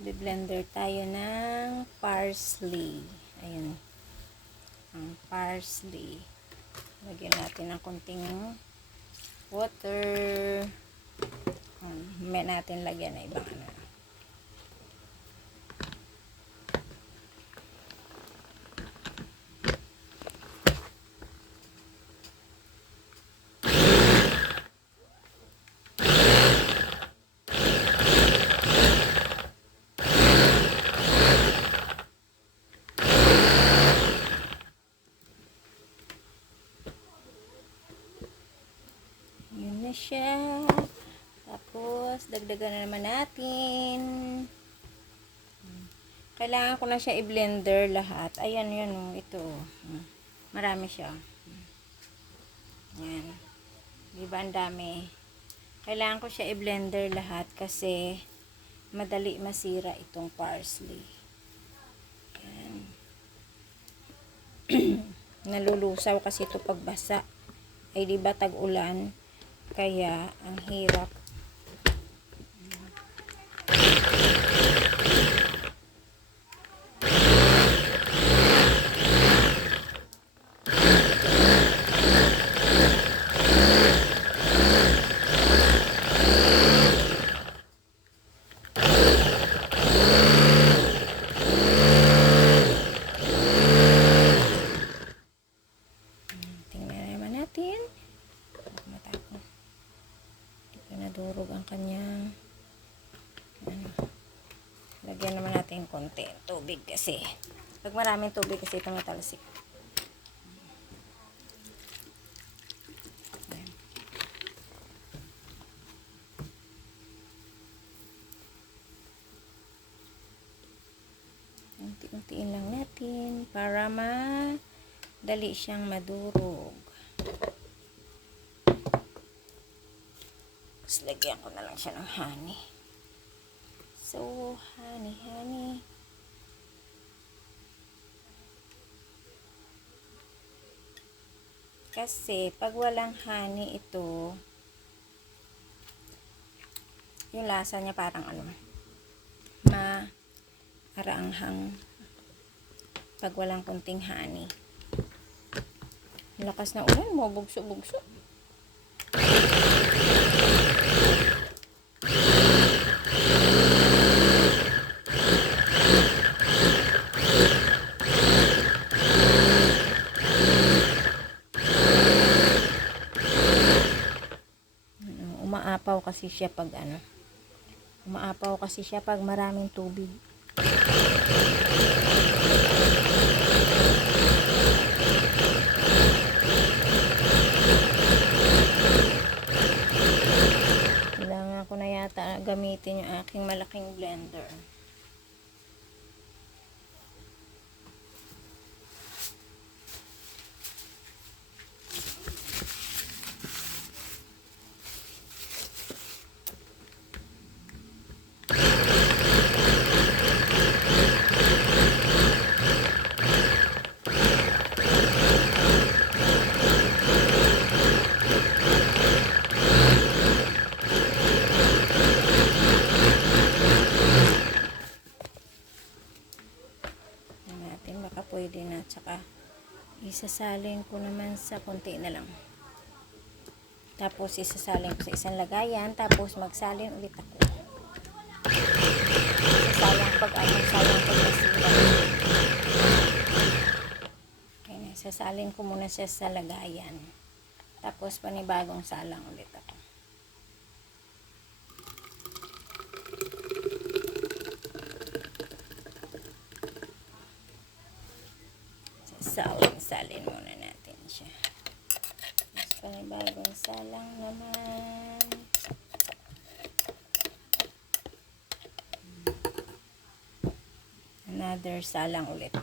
Blender tayo ng parsley. Ayan. Ang parsley. Lagyan natin ng konting water. May natin lagyan na ibang ano. Yun na siya. Tapos, dagdagan na naman natin. Kailangan ko na siya i-blender lahat. Ayan, yan o. Ito. Marami siya. Yan. Diba ang dami? Kailangan ko siya i-blender lahat kasi madali masira itong parsley. Yan. Nalulusaw kasi ito pagbasa. Ay diba tag-ulan? Kaya, ang hirap. Tingnan naman natin. Nadurog ang kanyang ano. Lagyan naman natin konti tubig kasi pag maraming tubig kasi ito matalsik. Unti-untiin lang natin para madali siyang madurog. Lagyan ko na lang siya ng honey. So, honey. Kasi, pag walang honey ito, yung lasa niya parang ano, maaraanghang pag walang kunting honey. Lakas na ulan mo, bugso-bugso. Umaapaw kasi siya pag ano. Umaapaw kasi siya pag maraming tubig. Kailangan ko na yata gamitin yung aking malaking blender. Baka pwede na, tsaka isasalin ko naman sa konti na lang, tapos isasalin ko sa isang lagayan, tapos magsalin ulit ako. Sayang pag nasira. Okay na, isasalin ko muna siya sa lagayan, tapos panibagong salang ulit ako. Salin muna natin siya. Mas panibagong salang naman. Another salang ulit.